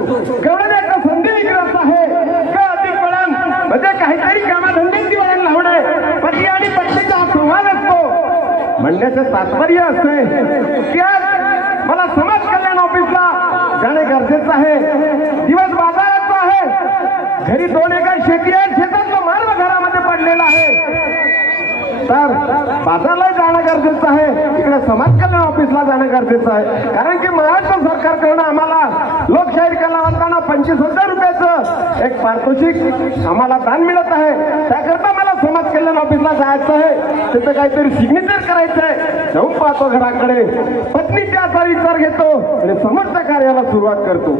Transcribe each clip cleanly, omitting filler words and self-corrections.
गवळण्याचा संधी विक्रत आहे का अधिक वळण म्हणजे काहीतरी कामाधंद्याची वळण लावणे पती आणि पत्नीचा संवाद असतो म्हणण्याचं तात्पर्य असते की आज मला समाज कल्याण ऑफिसला जाणे गरजेचं आहे दिवस बाजाराचा आहे घरी 2 एकर शेती आहे शेतातला मार्ग घरामध्ये पडलेला आहे तर बाजारला जाणं गरजेचं आहे इकडे समाज कल्याण ऑफिसला जाणं गरजेचं आहे कारण की महाराष्ट्र सरकारकडून आम्हाला लोकशाही कलावंतांना 25,000 रुपयाचं एक पारितोषिक आम्हाला दान मिळत आहे त्याकरता मला समाज कल्याण ऑफिसला जायचं आहे तिथं काहीतरी सिग्नेचर करायचं आहे जाऊन पाहतो घराकडे पत्नीच्या असा विचार घेतो आणि समोरच्या कार्याला सुरुवात करतो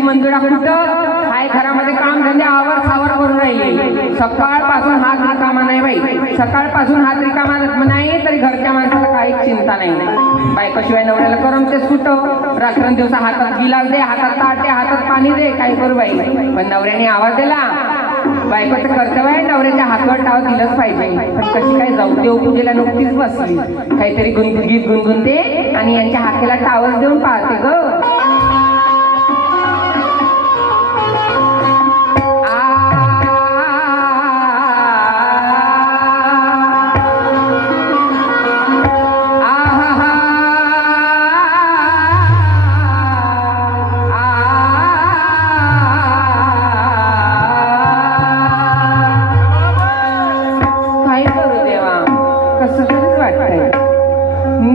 मंजुळा कुठं हाय घरामध्ये काम धंदे आवर सावर करून राहिले सकाळपासून हात रिकामा नाही बाई सकाळपासून हात रिकामा नाही तरी घरच्या माणसाला काही चिंता नाही बायकोशिवाय नवऱ्याला करमतेच कुठं रात्रंदिवस हातात गिलास दे हातात ताटे हातात पाणी दे काय करू बाई पण नवऱ्याने आवाज दिला बायकोचं कर्तव्य आहे नवऱ्याच्या हातवर टाव दिलंच पाहिजे पण कशी काय जाऊ देवपूजेला नुकतीच बसली काहीतरी गीत गुणगुणते आणि यांच्या हाकेला टावच देऊन पाहते ग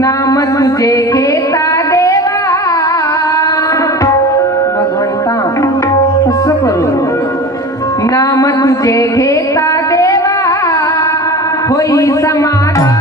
नाम तुझे घेता देवा भगवंता कसं करू नाम तुझे घेता देवा होई समाधान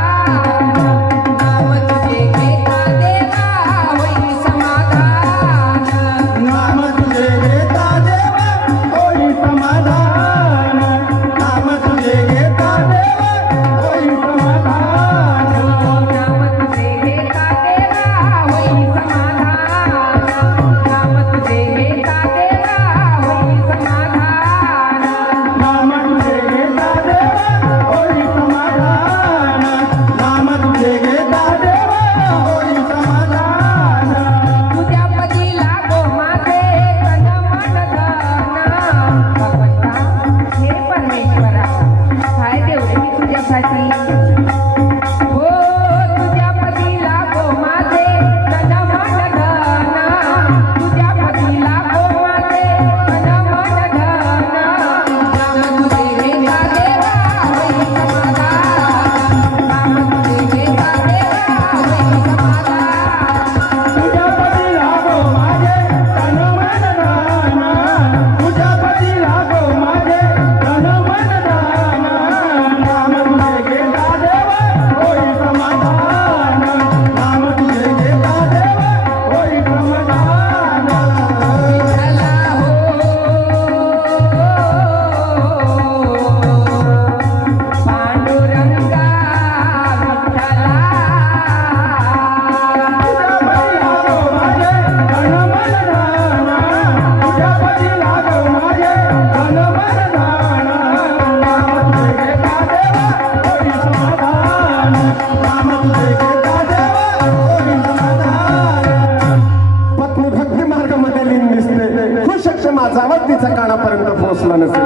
जर पोहोचला नसेल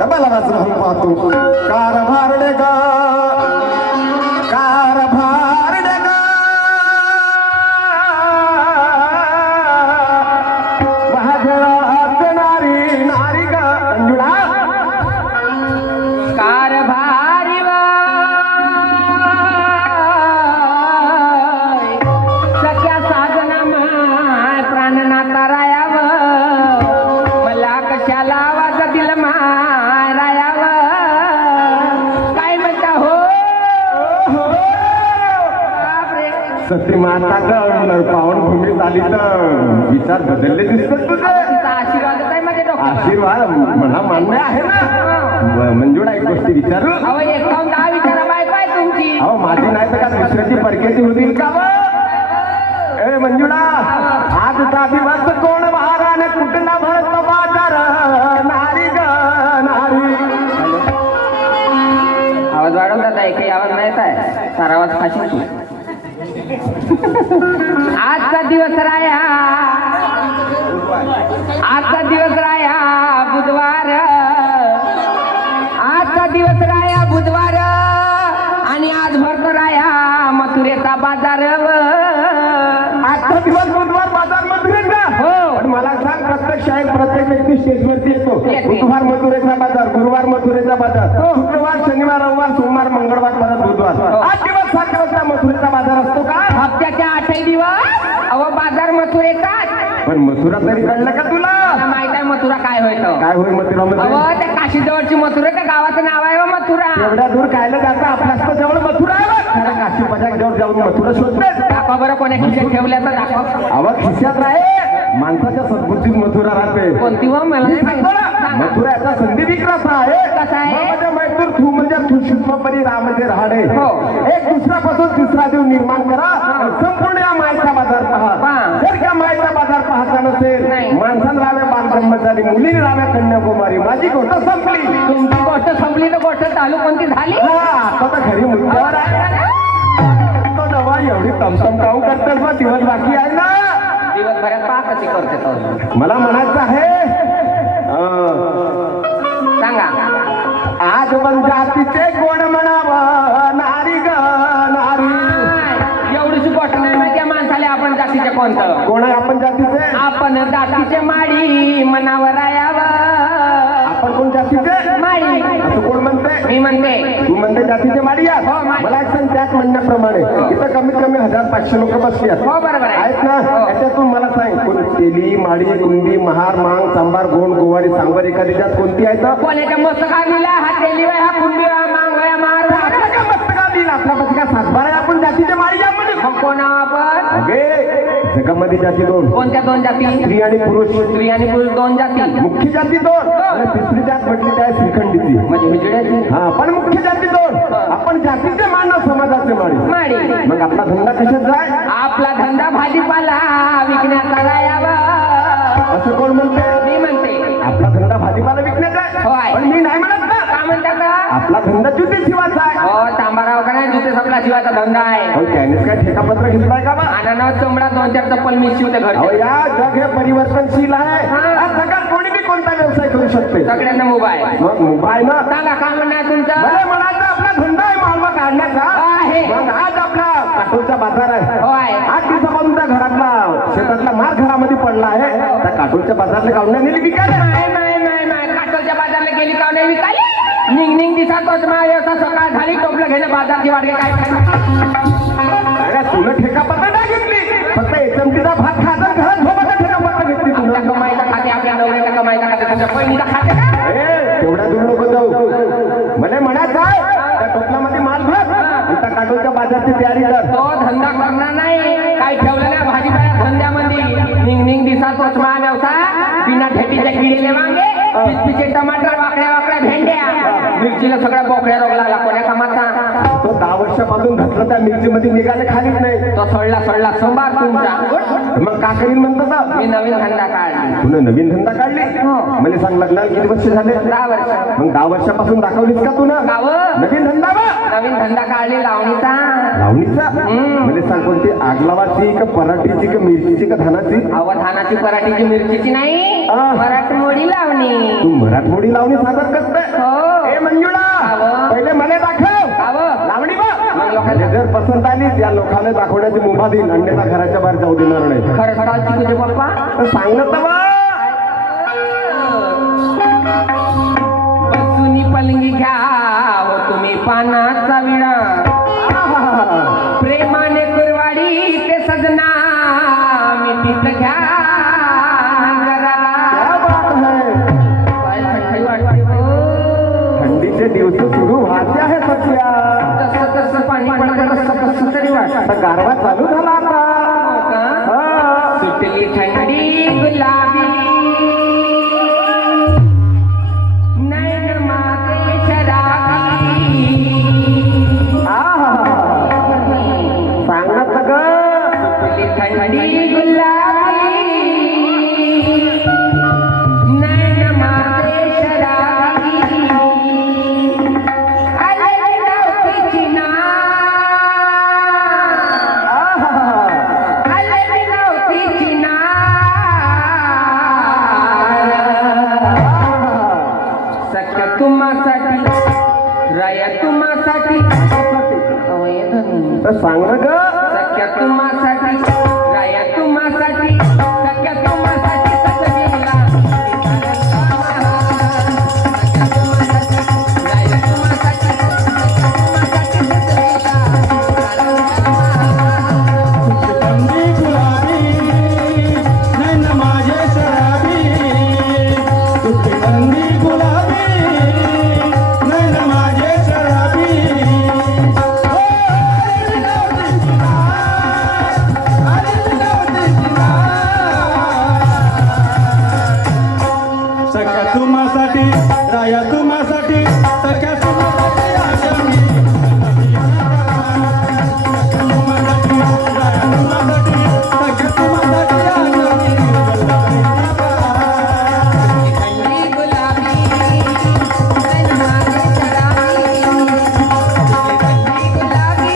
डबाला वाचून म्हणून पाहतो कारभार रे ग कारभार रे ग महाजनात नारी नारी ग अंजुळा कारभारी सख्या साधना माय प्राणनाथा रायाव मला कशाला आवाज दिल माय रायाव काय म्हणता हो बापरे. सती माताचं पावनभूमीत आली तर विचार बदलले दिसतात तुझे तिचा आशीर्वादच आहे माझ्या डोक्यावर. आशीर्वाद मला मान्य आहे ना मंजुळा एक गोष्टी विचारू अहो एक जाऊन दहा विचारा बायको आहे तुमची. अहो माझी नाही तर का दुसऱ्याची परकेची होतील का बा? ए मंजुळा आजचा दिवस कोण महाराने कुठला भरत बाजार नारी ग नारी आवाज वाढवतात आहे काही आवाज नाही येत आहे सारा आवाज खाशी आजचा दिवस राया आजचा दिवस राया बुधवार आजचा दिवस राया बुधवार आणि आज भरतो राया मथुरेचा बाजार आजचा दिवस बुधवार बाजार मथुरेचा हो. पण मला सांग प्रत्येक शाळेत प्रत्येक व्यक्ती स्टेजवरती येतो येते. बुधवार मथुरेचा बाजार गुरुवार मथुरेचा बाजार शुक्रवार शनिवार रविवार सोमवार मंगळवार परत बुधवार हो. 8 दिवस 7 दिवसचा मथुरेचा बाजार असतो का हप्त्याच्या 8 दिवस अव बाजार मथुरेचाच. पण मथुरा तरी कळलं का तुला मला माहित आहे मथुरा काय होतं. काय होईल मथुरामध्ये अव त्या काशी जवळची मथुरा त्या गावाचं नाव आहे हो मथुरा. एवढ्या दूर कायला जातं आपल्याच तर जवळ मथुरा आहे बघ. खरं काशी पजाक जवळ जाऊन मथुरा शोधते दाखवा बरं कोण्या खिशात ठेवल्या तर दाखवा. आवाज खिशात राहे माणसाच्या सद्बुद्धीत मथुरा राहते कोणती हो मला नाही माहित. सांगा. मथुरा याचा संधी कसा आहे कसा आहे? म्हणजे मैसूर तू म्हणजे सुषुप्तपरी रामचे राहणे हो. एक दुसऱ्यापासून तिसरा देव निर्माण करा आणि संपूर्ण या मायेचा बाजार पहा पहा. जर का मायेचा बाजार पाहता नसेल नाही. माणसानं राहावे बाल ब्रह्मचारी मुलीने राहाव्या कन्याकुमारी माझी गोष्ट संपली तुमची गोष्ट संपली तर गोष्ट चालू कोणती झाली. हा, आता तर खरी मुद्द्यावर आहे तो नवा एवढी तमतम काऊ करतेस मग दिवस बाकी आहे ना दिवसभरात पहा कशी करते तो. मला म्हणायचं आहे सांगा. आज पण जातीचे गोड म्हणावं नारी ग नारी एवढीशी गोष्ट नाही माहिती या माणसाला आपण जातीचे कोणतं. कोण आहे आपण जातीचे आपण जातीचे माडी मनावर रायावं. आपण कोण जातीचे माडी असं कोण म्हणते मी म्हणते तू म्हणते जातीचे माडी आहे हो, माडी. मला एक सांग त्याच म्हणण्याप्रमाणे इथं कमीत कमी 1500 लोक बसली आहेत हो बरोबर आहे. आहेत ना हो. त्याच्यातून मला सांग कोण तेली माडी कुंडी महार मांग सांबार गोंड गोवारी सांबार एखादी जात कोणती आहे तर कोणाच्या मस्तकाला हा तेली वय हा कुंडी मांग वय मार आपल्या का मस्तका देईल आपल्या पती का सातबार आहे आपण जातीचे माडी आहे म्हणून मग कोण आपण अगे जगामध्ये जाती दोन कोणत्या दोन जाती. स्त्री आणि पुरुष स्त्री आणि पुरुष दोन जाती. मुख्य जाती दोन आणि तिसरी जात म्हटली त्या श्रीखंडीची म्हणजे हिजड्याची हा पण मुख्य जाती दोन आपण जातीचे मानव समाजाचे माडी माडी. मग आपला धंदा कशात जाय आपला धंदा भाजीपाला विकण्याचा रायावा. असं कोण म्हणते मी म्हणते आपला धंदा भाजीपाला विकण्याचा आहे होय. पण मी नाही म्हणत ना का म्हणता का. आपला धंदा जुती शिवाचा आहे हो तांबाराव का नाही जुते सपला शिवायचा धंदा आहे. पण त्यानेच काय ठेकापत्र घेतलाय का बा आनंद चमडा 2-4 चप्पल मी शिवते अहो घर. या जग हे परिवर्तनशील आहे या जगात कोणी बी कोणता व्यवसाय करू शकते सगळ्यांना मोबाईल. मग मोबाईल ना सांगा काय म्हणणं आहे तुमचं. मला म्हणायचं आपला धंदा आहे मालवा काढण्याचा आहे. मग आज आपला काटोलचा बाजार आहे हो आहे. 8 दिवसापासून त्या घरातला शेतातला मार घरामध्ये पडला आहे त्या काटोलच्या बाजारला काढण्यात नेली विकायला नाही नाही नाही नाही काटोलच्या बाजारला गेली का नाही विकाली. निघ दिसातोच माझा व्यवसाय सकाळ झाली टोपलं घेणं बाजारची वाडगे काय अरे तुला ठेकापत्र नाही घेतली फक्त एचएमटीचा भात खायचा घरात झोपाचा ठेकापत्र घेतली तुला आपल्या कमाईचा खाते आपल्या नवऱ्याच्या कमाईचा खाते तुमच्या बहिणीचा खाते का. ए, तेवढ्या दूर नको जाऊ मला म्हणायचं आहे त्या टोपलामध्ये माल भर आणि त्या काटोलच्या बाजारची तयारी कर तो धंदा करणार नाही काही ठेवलं नाही भाजीपाला धंद्यामध्ये निघ दिसातोच माझा व्यवसाय बिना ठेटीच्या किडीले वांगे पिचपिचे टमाटर वाकड्या वाकड्या भेंड्या मिरचीला सगळ्या बोकड्या रोग लागला कोण्या कामाचा. तो 10 वर्षापासून घातलं त्या मिरचीमध्ये निघाले खालीच नाही तो सडला संभार तुमचा. मग का करीन म्हणतो तर मी नवीन धंदा काढला. तुला नवीन धंदा काढली हो. मला सांग लग्नाला किती वर्ष झाले 10 वर्ष. मग 10 वर्षापासून दाखवलीस का तू ना गावं नवीन धंदा बा नवीन धंदा काढली लावणीचा. लावणीचा हम्म. म्हणजे सांग कोणती आगलावाची का पराठीची का मिरचीची का धानाची अवधानाची पराठीची मिरचीची नाही हा. मराठमोळी लावणी तू मराठमोळी लावणी सादर करते हो. ए मंजुळा अहो. पहिले मला दाखव अहो. लावणी बघ मग लोकांना जर पसंत आली त्या लोकांना दाखवण्याची मुभा देईल अन्यथा घराच्या बाहेर जाऊ देणार नाही खरं सांगायची तुझे पप्पा तर सांगत ना बा बसूनी पलंगी घ्या हो तुम्ही पानाचा विडा प्रेमाने कुरवाडी ते सजना मिठीत घ्या जरा. क्या बात है काय थंडी वाटते हो. थंडीचे दिवस सुरू व्हायचे आहे सध्या तसं तसं पाणी पडतं तसं कसं तरी वाटतं आता गारवा चालू झाला आता का? हा. सुटली थंडी गुलाबी नैन माते शराबी आहा. सांगत ग सुटली थंडी गुलाबी नैन माते शराबी आले नवतीची नाळ आहा. आले नवतीची नाळ सख्या तुम्हासाठी राया तुम्हासाठी तर सांग ना ग सख्या तुम्हासाठी राया तुम्हासाठी सख्या तुम्हासाठी सजविला सख्या तुम्हासाठी राया तुम्हासाठी थंडी गुलाबी नैन माझे शराबी तुझी थंडी गुलाबी नैन माझे शराबी ओ, आली नव्हती सख्या तुम्हासाठी राया तुम्हासाठी सख्या तुम्हासाठी आशा थंडी गुलाबी नैन माझे शराबी थंडी गुलाबी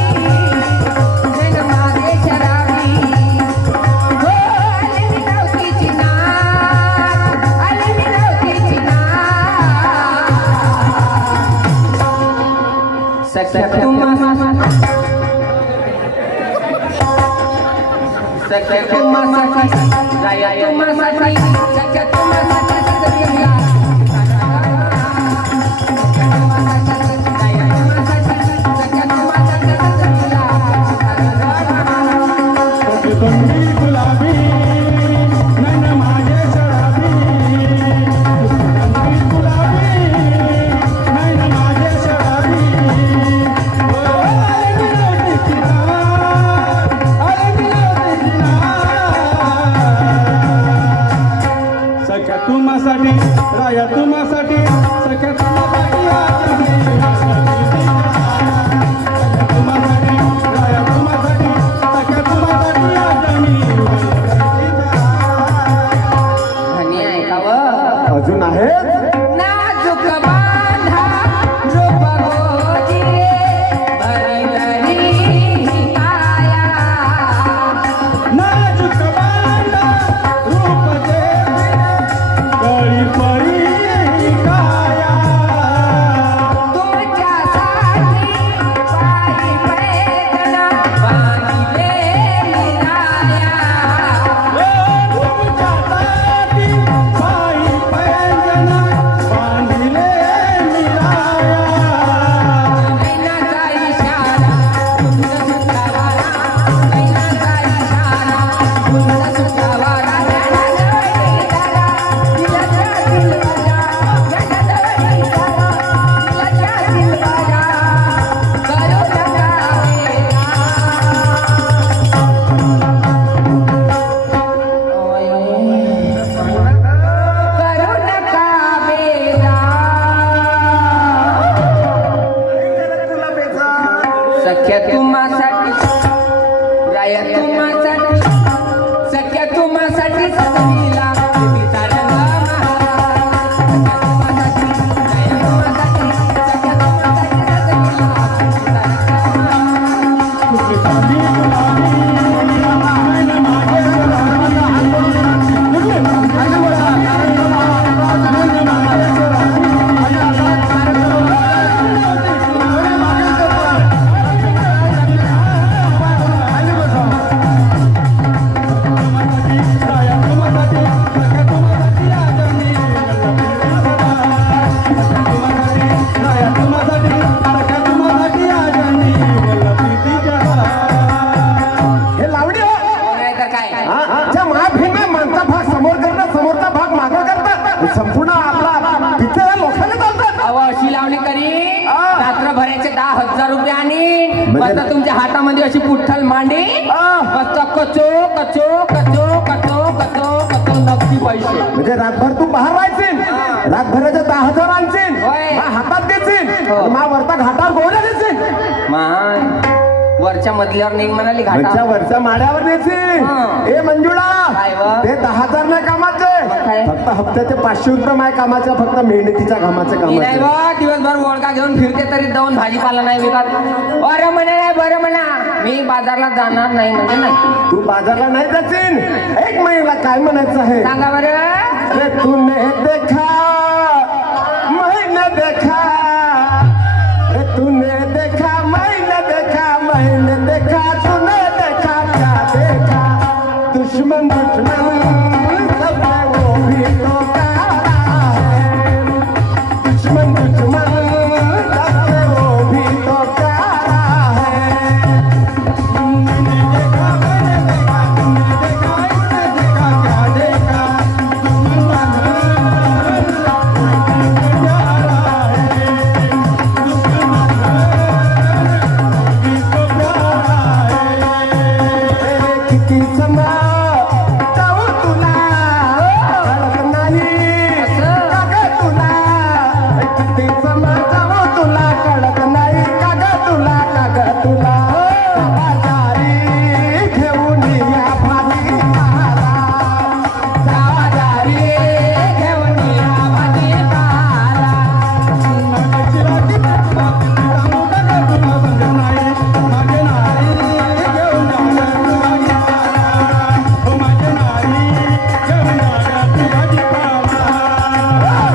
नैन माझे शराबी हो आले मी नवतीची नाळ आले मी नवतीची नाळ सख्या तुम्हासाठी सख्या तुम्हासाठी राया तुम्हासाठी सख्या तुम्हासाठी सजविला सख्या तुम्हासाठी राया तुम्हासाठी सख्या तुम्हासाठी सजविला थंडी गुलाबी नैन माझे शराबी थंडी गुलाबी नैन माझे शराबी ओ, आले नव्हती आले नव्हती भरायचे 10,000 रुपये आणि म्हणजे- बस तुमच्या हातामध्ये अशी पुठ्ठल मांडी आ. बस कचो कचो कचो कचो कचो कचो नक्की पैसे म्हणजे रातभर तू बाहेर राहायची रातभराच्या 10,000 आणशील होय. मा हातात देशील हो. मा वरता घाटावर गोळ्या देशील मान वरच्या मधल्यावर नाही म्हणाली वरच्या घाटा वरच्या माड्यावर देशील हा. ए मंजुळा काय व? ते 10,000 नाही कामाचे काय? फक्त हप्त्याचे 500 रुपये माय कामाचे फक्त मेहनतीच्या कामाचे मी नाही कामाचे बा दिवसभर वळका घेऊन फिरते तरी जाऊन भाजीपाला नाही विकत बरं म्हणा बरं म्हणा मी बाजारला जाणार नाही म्हणजे नाही तू बाजारला नाही जाशील एक महिला काय म्हणायचं आहे सांगा बरं अरे तूने देखा मैंने देखा अरे तूने देखा मैंने देखा मैंने देखा तूने देखा क्या देखा दुश्मन दुश्मन सब है वो भी तो कारा है दुश्मन दुश्मन सब है वो भी तो कारा है मैंने देखा तुमने देखा क्या देखा किती समा जाऊ तुला कळत नाही का ग तुला किती समा जाऊ तुला कळत नाही का ग तुला का ग तुला जारी घेऊन या भाजीपाला जारी घेऊन या भाजीपाला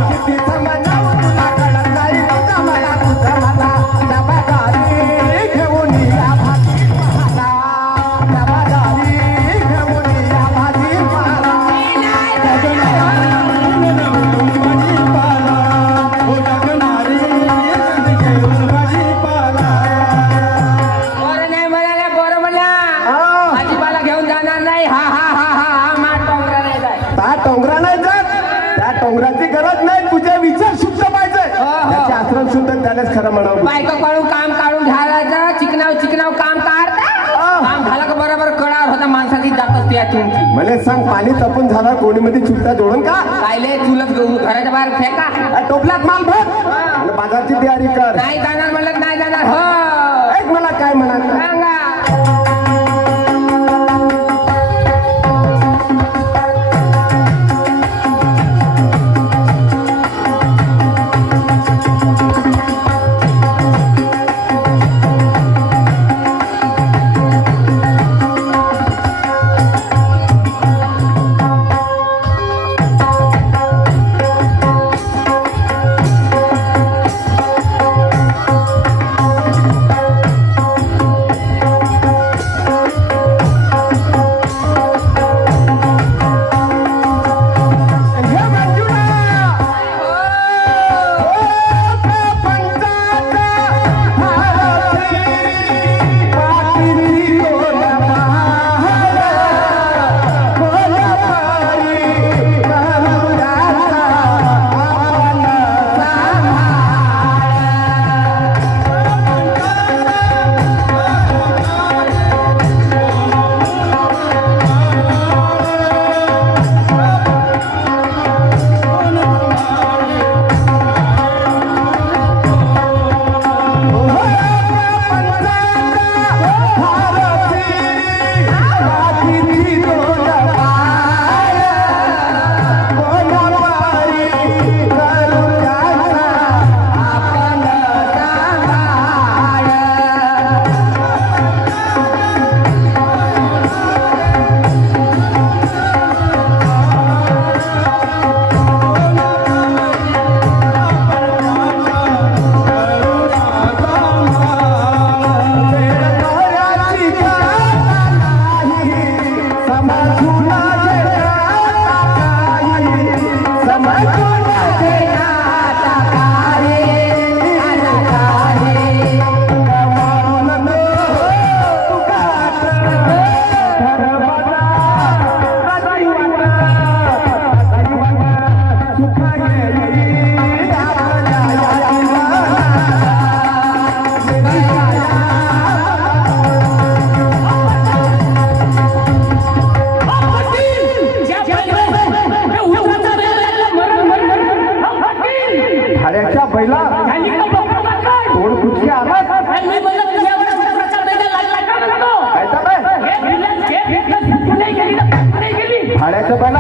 किती समा जाऊ तुला कळत नाही तुझा मला जारी घेऊन या भाजीपाला जारी घेऊन या भाजीपाला बरं नाही म्हणाले बरं म्हणला हा. भाजीपाला घेऊन जाणार नाही हा हा हा हा हा मा टोंगरा नाही जाय त्या टोंगरा नाही जात त्या टोंगराची गरज नाही तुझे विचार शुद्ध पाहिजे हो. त्याचे आश्रम शुद्ध त्यानेच खरं म्हणावं बायको काढून काम काढून घालायचं चिकनाव चिकनाव काम काढता काम झालं का बरोबर कळावर होता माणसाची जात असते या तुमची मला सांग पाणी तपून झालं कोणीमध्ये चुलता जोडून का कायले चुलत घराच्या बाहेर फेका या टोपल्यात माल भर आणि बाजारची तयारी कर नाही जाणार म्हणलं नाही जाणार हो एक मला काय म्हणायचं सांगा भाड्याच्या बैला झाली का बकरा बाकड? तोड कुठे आलास आणि मी म्हणलं तुझ्यावर बकराचा बैल लागला का म्हणतो? काय चाललंय? हे घेतलं, तू नाही गेली ना, तू नाही गेली. भाड्याच्या बैला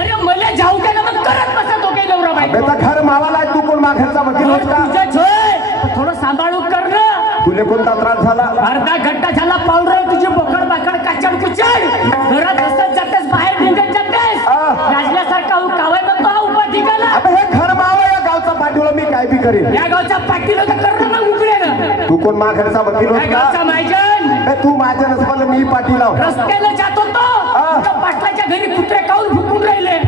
अरे मला जाऊ दे ना, मग करत बसत होते नवरा बायको. बेटा घर मावाला आहे, तू कोण माघारचा वकील होत का? तुझंच होय, पण थोडं सांभाळून कर ना. तुले कोणता त्रास झाला? अर्धा घंटा झाला पावडर तुझी बोकड बाकड काचड कुचड घरात बसत जातेस, बाहेर निघत जातेस. राजल्यासारखा कावाय म्हणतो हा उपाधिकाला. आता हे घर मावा या गावचा पाठीला मी काय बी करेन. या गावचा पाटील तर कर ना उघडे ना. तू कोण माघारचा वकील या होत गावचा का? मायजन ए, तू माझ्या नसपाला मी पाठी लाव. रस्त्याला जात होतो, तर पाटलाच्या घरी कुत्रे काऊन भुकून राहिले.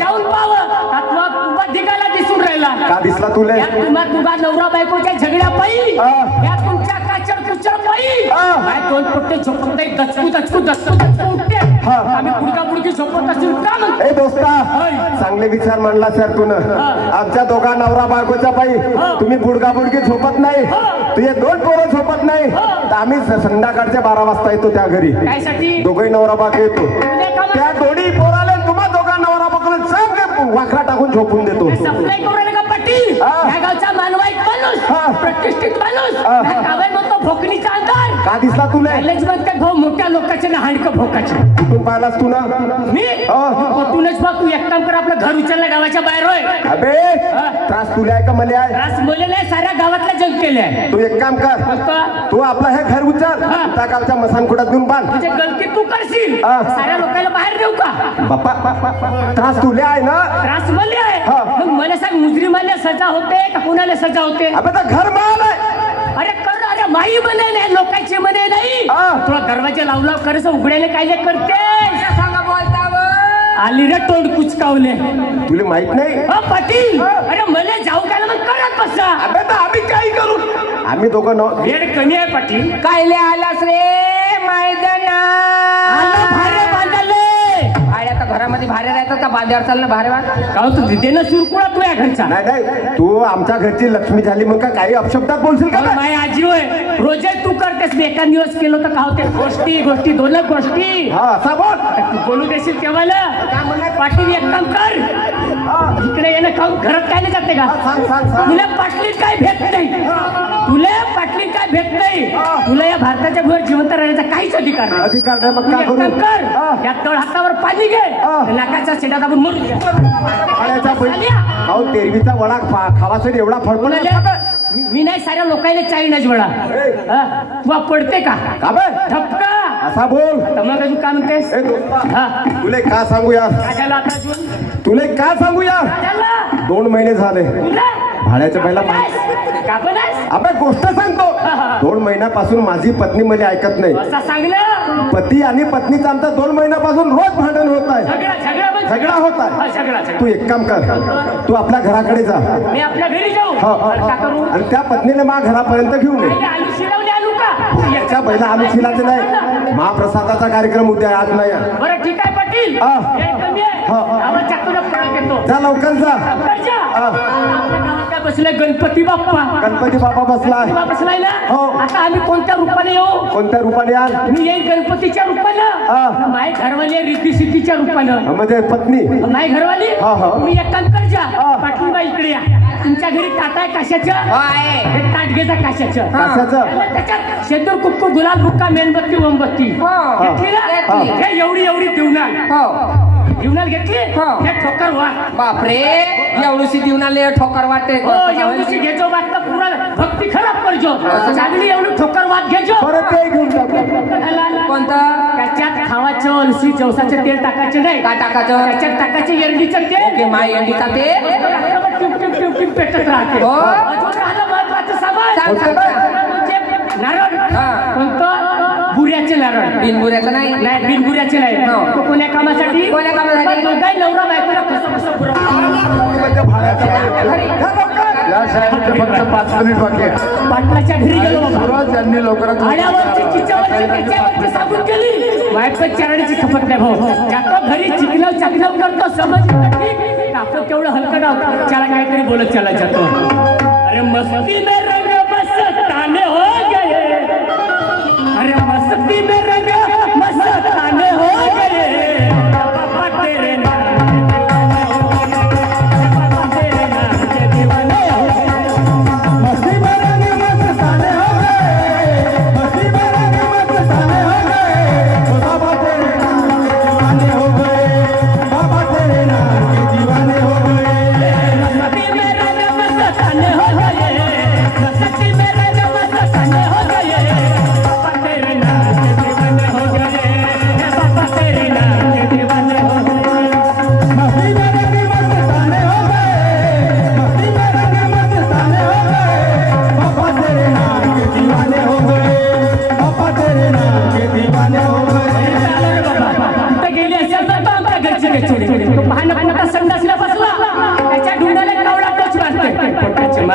जाऊन पाहावं, आत्मा उपाधिकाला दिसून राहिला. का दिसला तुले? या तुझा नवरा बायकोच्या झगड्या पायी, या तुमच्या काचड कुचड पायी काय दोन पोट्टे झोपत नाही, दचकू दचकू दचकू दचकू उठते. आम्ही पुडका पुडकी झोपत असेल का म्हणतो? ए दोस्ता, चांगले विचार मांडला सर तू आमच्या दोघा नवरा बायकोच्या पायी तुम्ही बुडका बुडकी झोपत नाही, तुझे दोन पोरं झोपत नाही, तर आम्ही संध्याकाळच्या 12 वाजता येतो त्या घरी. कायसाठी? दोघही नवरा बायको येतो, तुझ्या कामात त्या दोन्ही पोराला तुम्हा दोघा नवरा बायकोला चांगले वाखरा टाकून झोपून देतो. सप्लाय करू नका पाटील. या गावचा मानवाईक माणूस, प्रतिष्ठित माणूस, गावात म्हणतो भोकणीचा अंधार. का दिसला तुले? मॅनेजमेंट काय भाऊ मोठ्या लोकांचे ना हाडकं भोकाचे. कुठून पाहिलास तू ना? मी तुलाच बघ, तू एक काम कर, आपलं घर उचललं गावाच्या बाहेर होय. अबे त्रास तुले आहे का मला आहे? त्रास बोललेला आहे, साऱ्या गावातला जग केलंय. तू एक काम कर, मस्त. तू आपलं हे घर उचल, त्या गावच्या मसानखोटात घेऊन बांध. म्हणजे गलती तू करशील, साऱ्या लोकांना बाहेर देऊ का? बाप्पा त्रास तुले आहे ना? त्रास मला आहे. मग मला सांग, मुजरीमाला सजा होते का कोणाला सजा होते? अबे तर घर माल आहे. अरे कर, अरे माई म्हणे नाही, लोकांची म्हणे नाही. तुला दरवाजा लावला करस उघडायला काय करते? सांगा बोलता आली रे तोंड कुचकावले. तुला माहित नाही? पाटील, अरे मला जाऊ काय मग करत बसा. अबे तर आम्ही काही करू, आम्ही दोघं वेळ कमी आहे पाटील. कायले आलास रे मैदाना? भारे बांधले आय आता घरामध्ये भारे राहतात का? बांध्यावर चाललं भारे वाट का तू तिथे ना सुरकुळा तू या घरचा. नाही तू आमच्या घरची लक्ष्मी झाली मग का काही अपशब्दात बोलशील का? माय आजी होय, रोजे तू करतेस. मी एका दिवस केलं तर का होते? गोष्टी दोन गोष्टी. हा असा बोल. तू बोलू देशील केव्हाला? पाटील एक काम कर, इकडे येणं खाऊन घरात काय नाही जाते का? सांग. तुला पाटलीत काय भेट नाही, तुला पाटलीत काय भेट नाही. तुला या भारताच्या भर जिवंत राहण्याचा काहीच अधिकार नाही. अधिकार नाही, मग तू काय एक करू? काम कर, या तळ हातावर पाणी घे, नाकाच्या शेतात आपण मरू द्या. खाण्याचा अहो तेरवीचा वडा खावासाठी एवढा फडफड मी नाही, साऱ्या लोकांना चायनाच वडा. तू पडते का? ठपका असा बोल. मग अजून काय म्हणतेस? ए दोस्ता, तुला का सांगू यार, काय झालं आता अजून? तुला का सांगू यार, झालं 2 महिने झाले तुला भाड्याच्या पहिला का पण आहेस? आपण गोष्ट सांगतो. 2 महिन्यापासून माझी पत्नी मला ऐकत नाही. असं सांगलं. पती आणि पत्नीचं आमचं 2 महिन्यापासून रोज भांडण होत आहे, झगडा होत आहे. झगडा. तू एक काम कर, तू आपल्या घराकडे जा. मी आपल्या घरी जाऊ. हो. का करू? आणि त्या पत्नीला मा घरापर्यंत घेऊन ये. आईने आलू शिरवले आलू का? याच्या पहिला आम्ही शिलाचं नाही, महाप्रसादाचा कार्यक्रम उद्या आहे, आज नाही आहे. बरं ठीक आहे पाटील. वेळ कमी आहे. आवाज चाकून फरक येतो. जा लवकर जा. जा. आपल्या गावात काय बसलाय? गणपती बाप्पा. गणपती बाबा बसलाय. बाप्पा बसलाय ना? हो. आता आम्ही कोणत्या रूपाने येऊ? कोणत्या रूपाने याल? मी येईन गणपतीच्या रूपानं, माय घरवाली रिद्धी सिद्धीच्या रूपानं. म्हणजे पत्नी माय घरवाली हा, हा. मी एक काम कर जा, पाटीलबाई इकडे या. तुमच्या घरी ताट आहे कशाचं? आहे. हे ताट घे जा कशाचं? कशाचं? त्याच्यात शेंदूर कुक्कू गुलाब बुक्का मेणबत्ती मोमबत्ती घेतली ना? घेतली. हे एवढी देवनाल हो घेतली. हो. हे ठोकर वा. बापरे, एवढीशी देऊन ठोकर वाटते. हो, एवढीशी घेजो वाट तर पुरा भक्ती खराब करजो. चांगली एवढी ठोकर वाट घेजो. परत ते घेऊन जा. कोणतं? त्याच्यात खावाचं अलसी जवसाचं तेल टाकायचं नाही. काय टाकायचं? त्याच्यात टाकायचं एरडीचं तेल. माय अंडीचा तेल. टिप पेटत राहते. हो. अजून राहिलं महत्वाचं सामान. सांग, सांग, सांग. म्हणजे नारळ. हा. कोणतं? बुऱ्याचे नारळ. बिनबुऱ्याचं नाही. नाही, बिनबुऱ्याचे नाही. हो. तो कोण्या कामासाठी? कोण्या कामासाठी? दोघाही नवरा बायकोला कसं म्हणजे भाड्याच्या या साहेबांचे फक्त 5 मिनिट बाकी आहे. पाटलाच्या घरी गेलो बाबा. सुरज यांनी लवकरात आड्यावरची चिच्यावरची त्याच्यावरची साबून केली. बायको चरणाची खपत नाही भाऊ. जातो घरी चिकलव चकलव करतो, समज ठीक. आपण तेवढं हलकं डाव त्याला काहीतरी बोलत चला जातो. अरे मस्ती में रंग मस्ताने हो गए, अरे मस्ती में रंग मस्ताने हो गए, पापा तेरे नाम, पापा तेरे नाम,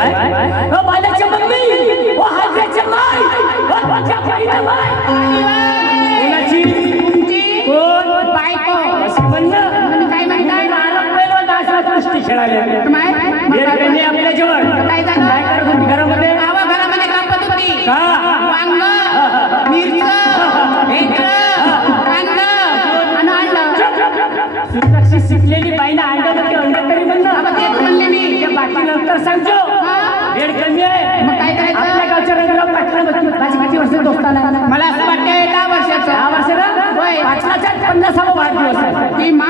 बाल्याच्या मम्मी ओ हाजऱ्याच्या माय ओ तुझ्या बहिणीला माय कोणाची कोण बायको असं म्हणणं काय म्हणताय नालक पहिलवान दासला कुस्ती खेळायला वेळेने आपल्या जेवण काय झालं? काय करत होती घरामध्ये आवा घरामध्ये कापत होती का वांग मिरच कांदा आणि अंड सुरक्षी शिकलेली बाईला अंड तरी म्हणणं आता तेच म्हणले मी ते बाकी नंतर सांगतो वेळ कमी आहे मग काय करायचं? आपल्या गावच्या रंगराव पाटला किती वर्ष दोस्ताला मला असं वाटतंय 10 वर्षाचं 10 वर्ष ना होय. पाटलाच्या 50वा वाढदिवस आहे ती मा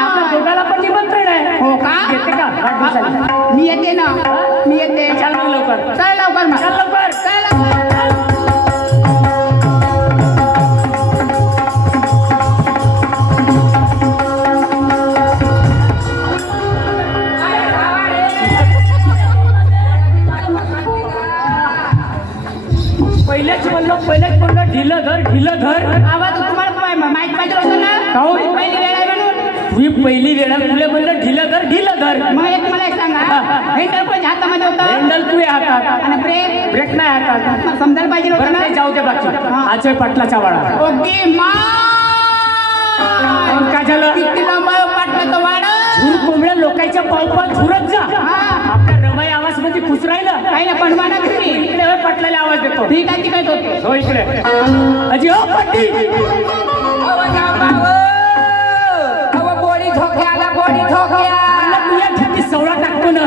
आपल्या दोघाला पण निमंत्रण आहे हो का येते का वाढदिवसाला मी येते ना मी येते चल मग लवकर चल लवकर मग चल लवकर चल लवकर. पहिलेच म्हणलं ढिलं घर आवाज तुम्हाला माहित पाहिजे होतं ना काहून? पहिली वेळ आहे म्हणून तुम्ही पहिली वेळा तुला म्हणलं ढिलं घर मग एक मला एक सांगा हेंडल पण हातामध्ये होतं हँडल तुझ्या हातात आणि ब्रेक ब्रेक नाही हातात मग समजायला पाहिजे होतं बरं ना ते जाऊ दे बाकी आजय पाटलाचा वाडा ओके मा मग काय झालं किती लांब पाटलं वाढ झुर कोंबड्या लोकांच्या पावपात झुरत जा आपल्या रमाई आवाज मध्ये खुश राहिलं काही ना पण म्हणा तुम्ही इकडे होय पाटलाला आवाज देतो ठीक आहे तिकडे होते हो इकडे अजी हो पाटी बॉडी झोक्याला बॉडी झोक्या तुझ्या छाती सवळा टाकतो ना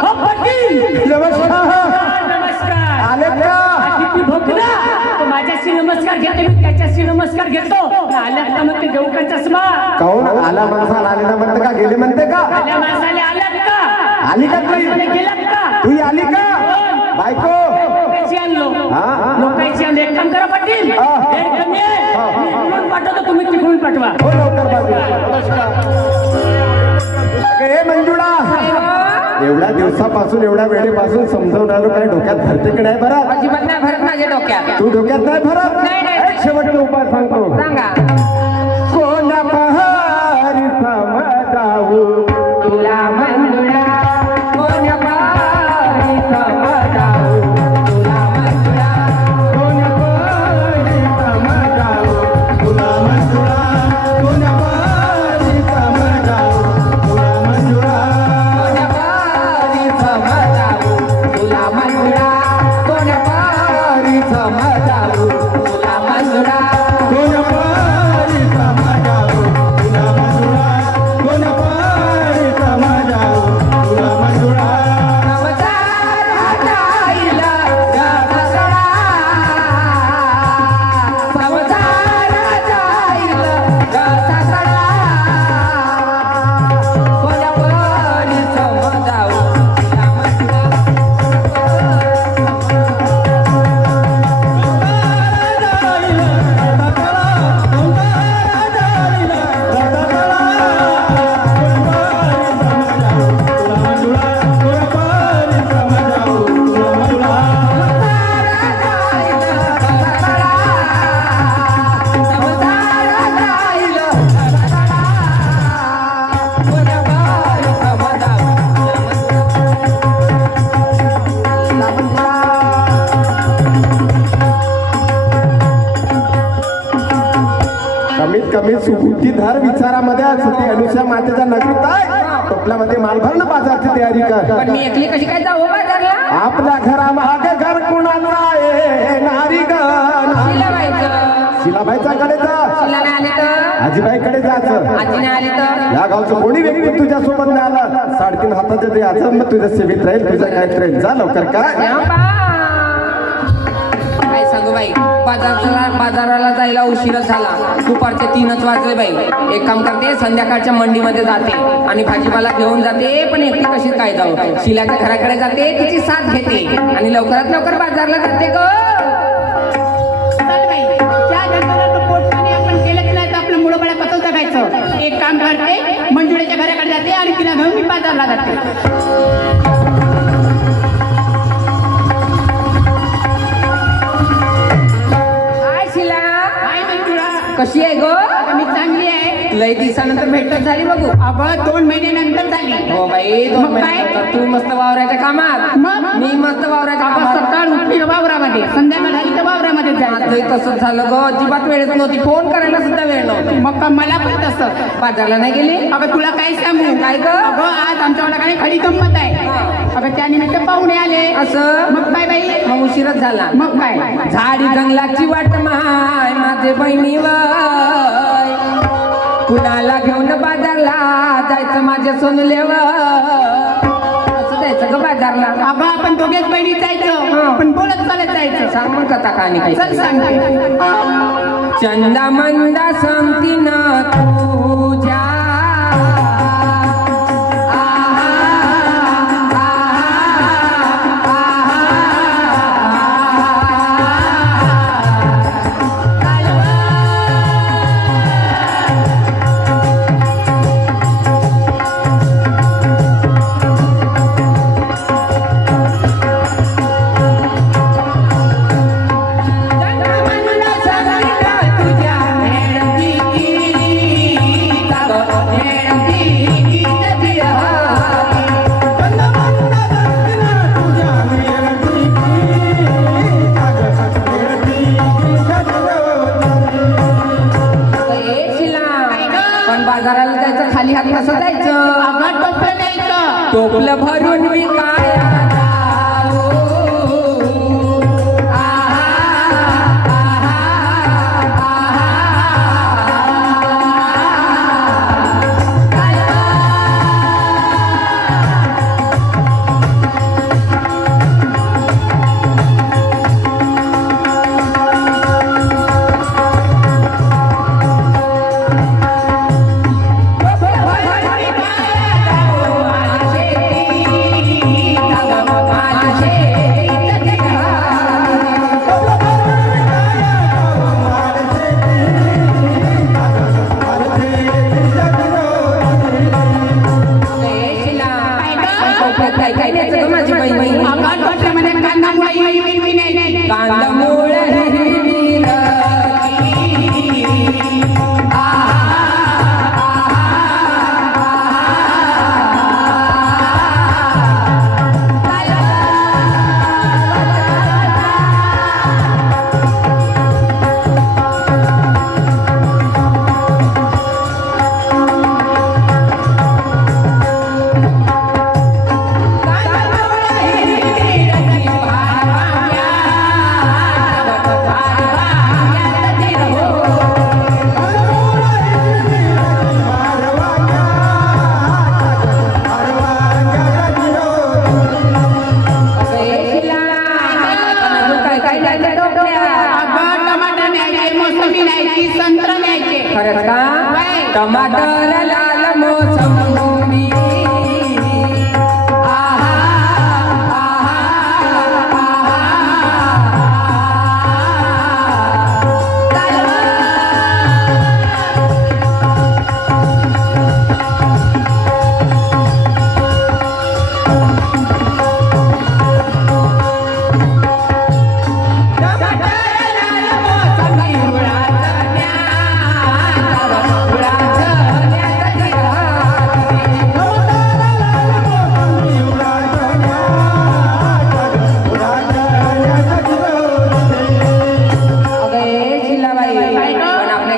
हो पाटी नमस्कार नमस्कार आले का किती भोकला तो माझ्याशी नमस्कार घेतो मी त्याच्याशी नमस्कार घेतो आल्या का मग ते देऊ का चष्मा काहून आला माणसाला आले ना म्हणते का गेले म्हणते का आल्या माणसाले आल्यात का आली का माणसाले तू गेल्यात का तू आली का बायको लोकांची आणलो हा. लोकांची आणलो एक काम करा पाटील हा. वेळ कमी आहे मी इकडून पाठवतो तुम्ही तिकडून पाठवा हो लवकर बाजू हे मंजुळा एवढ्या दिवसापासून एवढ्या वेळेपासून समजावून आलो काय डोक्यात भरते की नाही भरत अजिबात नाही भरत माझ्या डोक्यात तू डोक्यात नाही भरत नाही, नाही. एक शेवटचा उपाय सांगतो सांगा कोणा पहारी समजावू तुला मंजुळा कोण पारी समजावू तुला मंजुळा कोण पहारी समजावू तुला मंजुळा कोण पारी समजावू तुला मंजुळा कोण पारी समजावू तुला मंजुळा कोण पारी समजावू तुला मंजुळा कोण पारी समजावू तुला मंजुळा कोण पारी समजावू तुला मंजुळा कमीत कमी सुबुद्धीधार विचारामध्ये असते अनुषा मातेच्या नगरीत आहे टोपल्यामध्ये माल भरणं बाजारची तयारी कर पण मी एकली कशी काय जाऊ बाजारला आपल्या घरा मागे घर कुणाला आहे नारी गण शिलाबाईचं शिलाबाईचा कडे जा शिला नाही आले तर आजीबाईकडे जायचं आजी नाही आले तर या गावचं कोणी व्यक्ती तुझ्या सोबत नाही आला 3.5 हाताचं ते याचं मग तुझ्या सेवेत राहील तुझं काय राहील जा लवकर काय काय सांगू बाई बाजाराला जायला उशीरच झाला दुपारचे 3च वाजले बाई एक काम करते संध्याकाळच्या मंडीमध्ये जाते आणि भाजीपाला घेऊन जाते पण एकटी कशी काय जाऊ शिलाच्या घराकडे जाते तिची साथ घेते आणि लवकरात लवकर बाजारला जाते ग आपण केलंच नाही तर आपलं मुळं बळा कसं जगायचं एक काम करते मंजुळेच्या घराकडे जाते आणि तिला घेऊन मी बाजारला जाते कशी आहे गो मी चांगली आहे लय दिवसानंतर भेटत झाली बघू अगं 2 महिन्यानंतर झाली हो बाई 2 महिन्यानंतर तू मस्त वावराच्या कामात मग मी मस्त वावराच्या अगं कामात. सकाळ उठली का वावरामध्ये, संध्याकाळ झाली तर वावरामध्ये जायचं. माझंही तसंच झालं ग, अजिबात वेळच नव्हती, फोन करायला सुद्धा वेळ नव्हती. मग का मला पण तसं. बाजारला नाही गेली? अगं तुला काय सांगू, काय ग? अगं आज आमच्या वाल्याकडे खडी गंमत आहे. अगं त्यानिमित्त पाहुणे आले. असं? मग काय बाई, मग उशीरच झाला. मग काय. झाडी जंगलाची वाट माय माझे बहिणी वय, कुणाला घेऊन बाजारला जायचं माझ्या सोनलेव, असं जायचं ग बाजारला. अगं आपण दोघेच बहिणी जायचं, पण बोलत चालत जायचं. सांग मग कथा कहाणी काही. चल सांगते. चंदा मंदा सांगती ना तुझ्या, पण बाजाराला जायचं खाली हात कसं जायचं? अगं टोपलं न्यायचं. टोपलं भरून विकाया जाऊ. काय काय न्यायचं ग माझी बहिणी? अगं टोपल्यामध्ये कांदा मुळे हिरवी न्यायची. कांदामूळ हिरवी अगं टमाटर न्यायचे, मोसंबी न्यायची, संत्र न्यायचे. खरंच का? बाई. टमाटर लाल मोसंबी, आहा,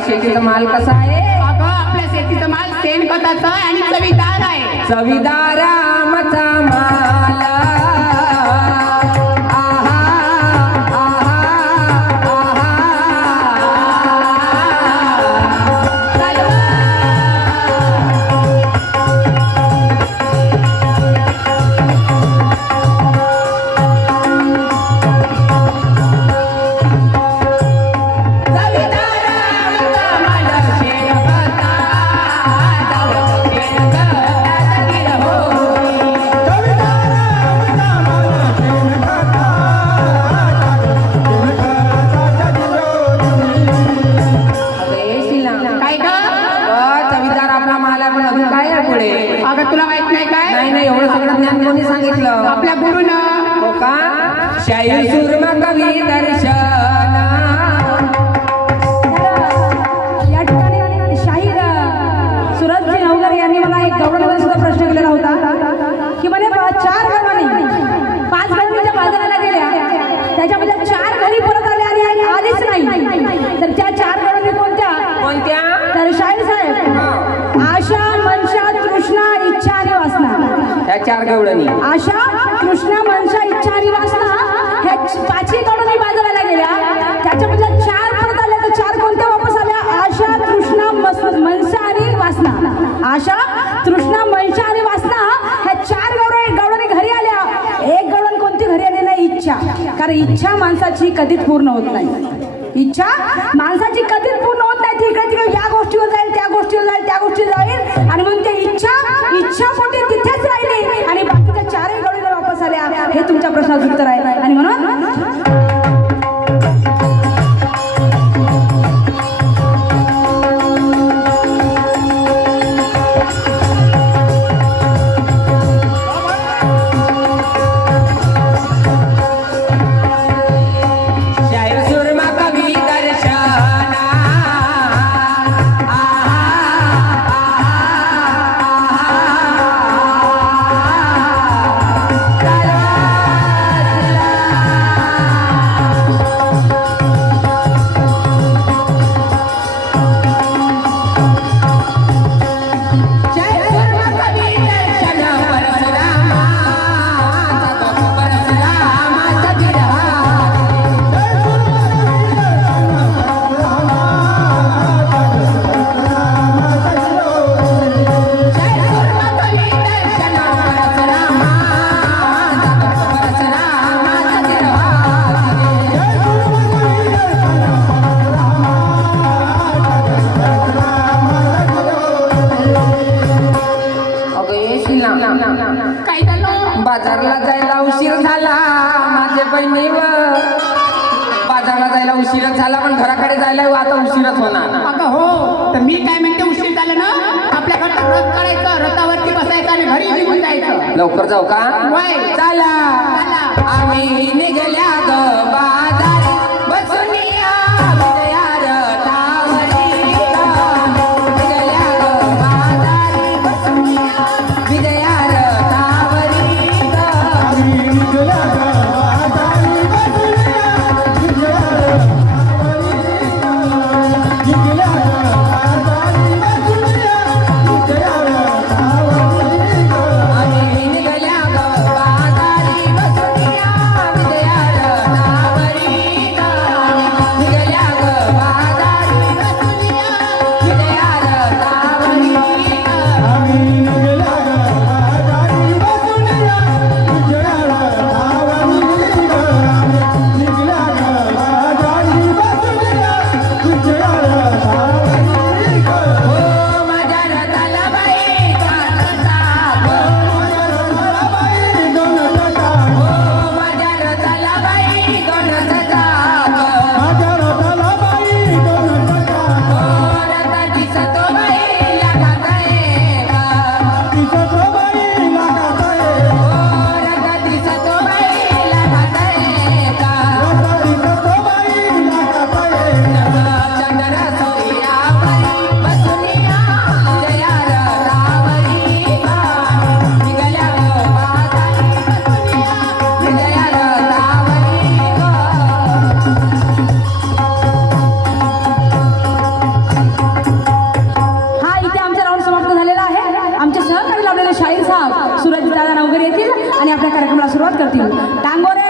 शेतीचा माल कसा आहे? अगं आपल्या शेतीचा माल शेणखताचा आहे आणि चवीदार आहे. चवीदार आमचा माल, आहा, आहा, आहा. अगं तुला माहित नाही काय? नाही नाही, एवढं सगळं ज्ञान कोणी सांगितलं? आपल्या गुरुनं. हो का? शाहीर सुरमा कवी दर्शन. या ठिकाणी शाहीर सुरजजी नवगर यांनी मला एक गौरवपूर्ण सुद्धा प्रश्न केलेला होता की म्हणे 4 गणाने 5 गणांच्या 4 गवळणी. आशा कृष्णा मनसा इच्छा आणि वासना ह्या 5ही गवळणी बाजाराला गेल्या. त्याच्यामधल्या 4 परत आल्या तर 4 कोणत्या वापस आल्या? आशा तृष्णा मनसा आणि वासना. आशा तृष्णा मनसा आणि वासना ह्या 4 गवळणी घरी आल्या. एक गवळण कोणती घरी आली नाही? इच्छा. कारण इच्छा माणसाची कधीच पूर्ण होत नाही. इच्छा माणसाची कधीच पूर्ण होत नाही. ती इकडे तिकडे या गोष्टीवर जाईल, त्या गोष्टीवर जाईल, त्या गोष्टीवर जाईल आणि मग ते इच्छा पोटी तिथेच राहिली आणि बाकीच्या 4ही गवळीला वापस आल्या. हे तुमच्या प्रश्नाचं उत्तर आहे. आणि म्हणून शाहीर सुरमा कवी दर्शना. शाहीर सुरमा कवी दर्शना. परशुरामाचा विरह. काय झालं? बाजारला जायला उशीर झाला माझे बहिणीवर. बाजारला जायला उशीरच झाला पण घराकडे जायला आता उशीरच होणार. अगं हो, तर मी काय म्हणते, उशीर झालं ना, आपल्या घरात रथ काढायचं, रथावरती बसायचं आणि घरी निघून जायचं. लवकर जाऊ का? वय. चला चला. आम्ही निघल्या ग बाजार बसून या विजया रथावरी ग. निघल्या ग बाजारी बसून या विजया रथावरी ग. आम्ही निघल्या गावादारी बसल्या, निघल्या गावादारी बसल्या, विजया रथावरी ग. आम्ही निघल्या ग बाजारी बसून या विजया रथावरी ग. निघल्या ग बाजारी बसून या विजया रथावरी ग. आम्ही निघल्या गावादारी बसल्या, विजया रथावरी ग. आम्ही निघल्या गावादारी बसल्या, विजया रथावरी ग. हो माझ्या रथाला बाई कानाचा ग. बाई दोन टका, हो माझ्या रथाला बाई कोणाचा ग. माझ्या रथाला बाई दोन टका, हो रथा दिसतो बाई लागत आहे ग. दिसत बाई लागत आहे, हो रथा दिसतो बाई लागत आहे ग. रथा दिसत बाई लागत आहे. चंद्र सूर्यावरी बसून या विजया रथावरी ग. निघाल्या ग बाजारी बसून या विजया रथावरी ग. हा इथे आमचा राऊंड समाप्त झालेला आहे. आमचे सहकारी लावलेले शाहीर साहेब सूरज दादा नवघरे येतील आणि आपल्या कार्यक्रमाला सुरुवात करतील. टांगोरे